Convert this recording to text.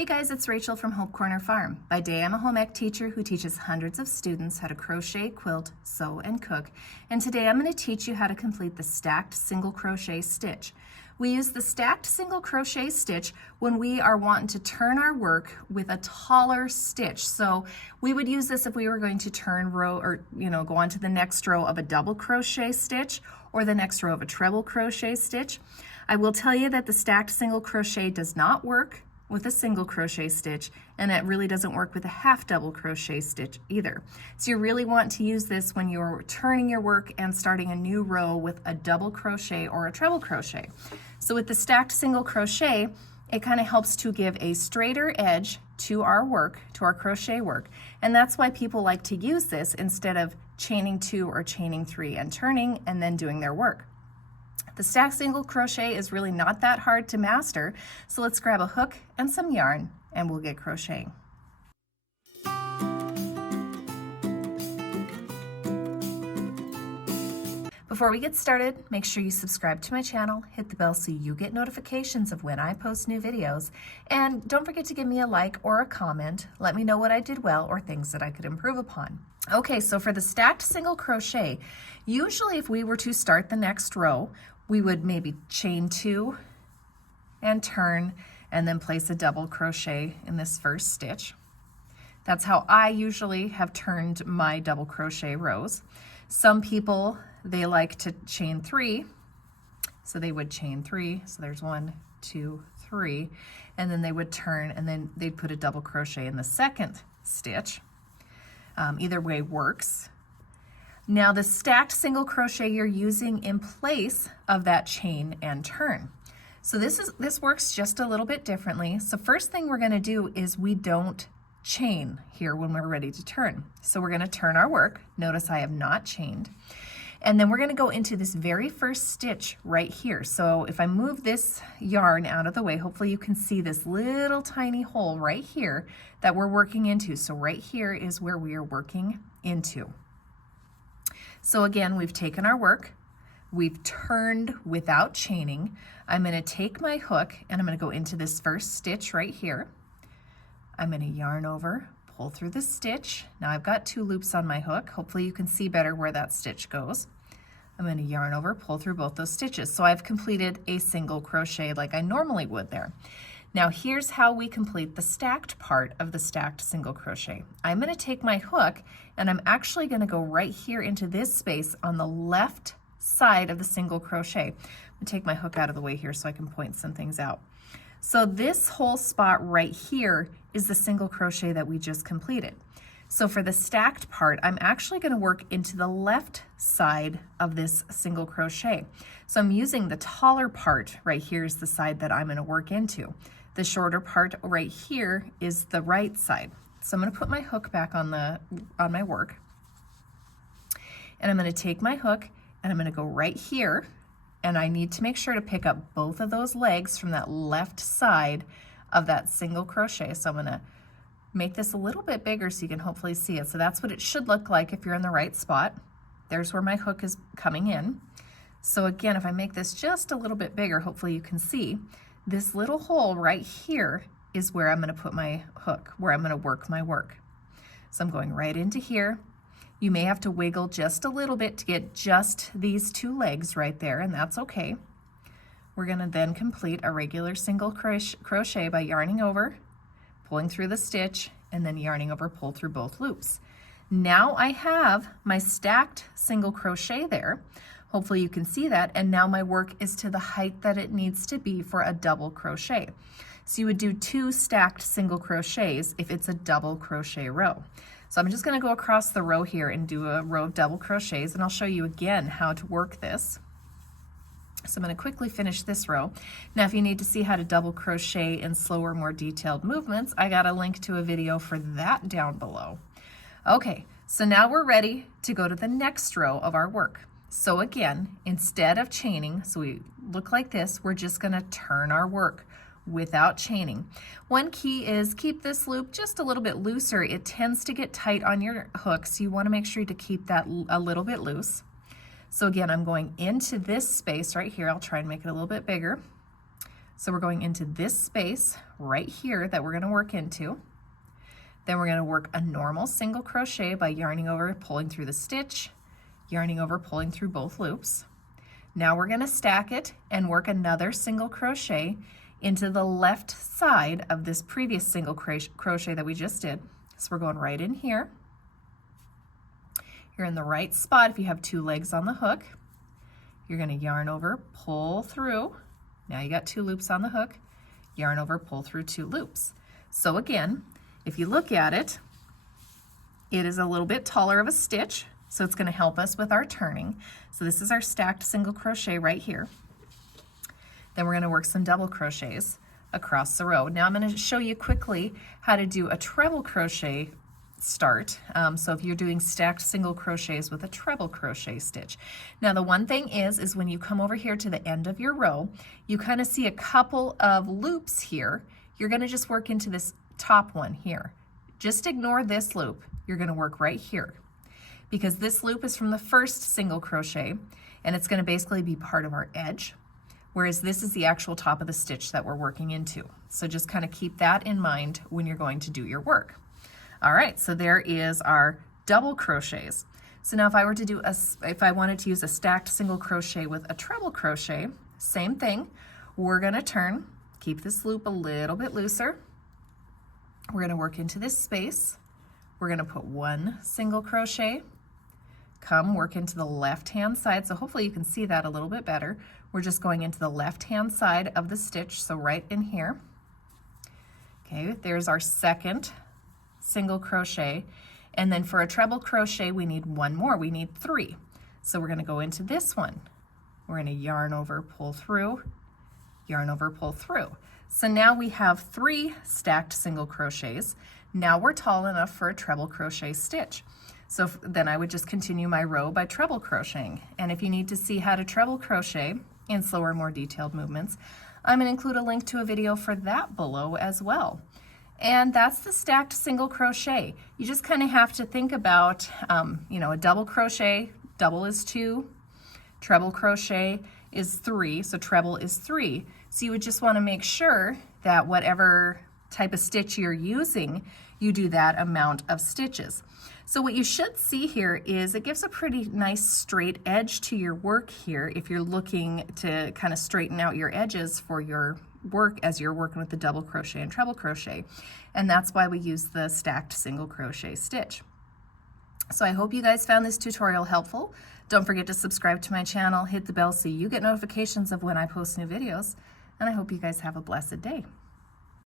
Hey guys, it's Rachel from Hope Corner Farm. By day, I'm a home ec teacher who teaches hundreds of students how to crochet, quilt, sew, and cook. And today I'm going to teach you how to complete the stacked single crochet stitch. We use the stacked single crochet stitch when we are wanting to turn our work with a taller stitch. So we would use this if we were going to turn row or go on to the next row of a double crochet stitch or the next row of a treble crochet stitch. I will tell you that the stacked single crochet does not work with a single crochet stitch, and it really doesn't work with a half double crochet stitch either. So you really want to use this when you're turning your work and starting a new row with a double crochet or a treble crochet. So with the stacked single crochet, it kind of helps to give a straighter edge to our work, to our crochet work, and that's why people like to use this instead of chaining 2 or chaining 3 and turning and then doing their work. The stacked single crochet is really not that hard to master, so let's grab a hook and some yarn and we'll get crocheting. Before we get started, make sure you subscribe to my channel, hit the bell so you get notifications of when I post new videos, and don't forget to give me a like or a comment. Let me know what I did well or things that I could improve upon. Okay, so for the stacked single crochet, usually if we were to start the next row, we would maybe chain 2 and turn and then place a double crochet in this first stitch. That's how I usually have turned my double crochet rows. Some people, they like to chain 3, so they would chain 3, so there's 1, 2, 3, and then they would turn and then they'd put a double crochet in the second stitch. Either way works. Now the stacked single crochet you're using in place of that chain and turn. So this works just a little bit differently. So first thing we're going to do is we don't chain here when we're ready to turn. So we're going to turn our work. Notice I have not chained. And then we're going to go into this very first stitch right here. So if I move this yarn out of the way, hopefully you can see this little tiny hole right here that we're working into. So right here is where we are working into. So again, we've taken our work, we've turned without chaining. I'm going to take my hook and I'm going to go into this first stitch right here. I'm going to yarn over, pull through the stitch. Now I've got 2 loops on my hook. Hopefully you can see better where that stitch goes. I'm going to yarn over, pull through both those stitches. So I've completed a single crochet like I normally would there. Now here's how we complete the stacked part of the stacked single crochet. I'm going to take my hook and I'm actually going to go right here into this space on the left side of the single crochet. I'm going to take my hook out of the way here so I can point some things out. So this whole spot right here is the single crochet that we just completed. So for the stacked part, I'm actually going to work into the left side of this single crochet. So I'm using the taller part right here is the side that I'm going to work into. The shorter part right here is the right side. So I'm going to put my hook back on my work. And I'm going to take my hook and I'm going to go right here. And I need to make sure to pick up both of those legs from that left side of that single crochet. So I'm going to make this a little bit bigger so you can hopefully see it. So that's what it should look like if you're in the right spot. There's where my hook is coming in. So again, if I make this just a little bit bigger, hopefully you can see, this little hole right here is where I'm going to put my hook, where I'm going to work my work. So I'm going right into here. You may have to wiggle just a little bit to get just these 2 legs right there, and that's okay. We're going to then complete a regular single crochet by yarning over, pulling through the stitch, and then yarning over, pull through both loops. Now I have my stacked single crochet there. Hopefully you can see that, and now my work is to the height that it needs to be for a double crochet. So you would do 2 stacked single crochets if it's a double crochet row. So I'm just going to go across the row here and do a row of double crochets, and I'll show you again how to work this. So I'm going to quickly finish this row. Now if you need to see how to double crochet in slower, more detailed movements, I got a link to a video for that down below. Okay, so now we're ready to go to the next row of our work. So again, instead of chaining, so we look like this, we're just going to turn our work without chaining. One key is keep this loop just a little bit looser. It tends to get tight on your hook, so you want to make sure to keep that a little bit loose. So again, I'm going into this space right here. I'll try and make it a little bit bigger. So we're going into this space right here that we're going to work into. Then we're going to work a normal single crochet by yarning over, pulling through the stitch, yarning over, pulling through both loops. Now we're going to stack it and work another single crochet into the left side of this previous single crochet that we just did. So we're going right in here. You're in the right spot if you have 2 legs on the hook. You're going to yarn over, pull through. Now you got 2 loops on the hook. Yarn over, pull through 2 loops. So again, if you look at it, it is a little bit taller of a stitch, so it's going to help us with our turning. So this is our stacked single crochet right here. Then we're going to work some double crochets across the row. Now I'm going to show you quickly how to do a treble crochet start. So if you're doing stacked single crochets with a treble crochet stitch. Now the one thing is when you come over here to the end of your row, you kind of see a couple of loops here. You're going to just work into this top one here. Just ignore this loop. You're going to work right here, because this loop is from the first single crochet and it's going to basically be part of our edge, whereas this is the actual top of the stitch that we're working into. So just kind of keep that in mind when you're going to do your work. All right, so there is our double crochets. So now if I were to do if I wanted to use a stacked single crochet with a treble crochet, same thing. We're going to turn, keep this loop a little bit looser. We're going to work into this space. We're going to put 1 single crochet, come work into the left-hand side. So hopefully you can see that a little bit better. We're just going into the left-hand side of the stitch, so right in here. Okay, there's our second single crochet. And then for a treble crochet, we need 1 more. We need 3. So we're going to go into this one. We're going to yarn over, pull through, yarn over, pull through. So now we have 3 stacked single crochets. Now we're tall enough for a treble crochet stitch. So then I would just continue my row by treble crocheting. And if you need to see how to treble crochet in slower, more detailed movements, I'm going to include a link to a video for that below as well. And that's the stacked single crochet. You just kind of have to think about, a double crochet, double is 2, treble crochet is 3, so treble is 3. So you would just want to make sure that whatever type of stitch you're using, you do that amount of stitches. So what you should see here is it gives a pretty nice straight edge to your work here if you're looking to kind of straighten out your edges for your work as you're working with the double crochet and treble crochet. And that's why we use the stacked single crochet stitch. So I hope you guys found this tutorial helpful. Don't forget to subscribe to my channel, hit the bell so you get notifications of when I post new videos, and I hope you guys have a blessed day.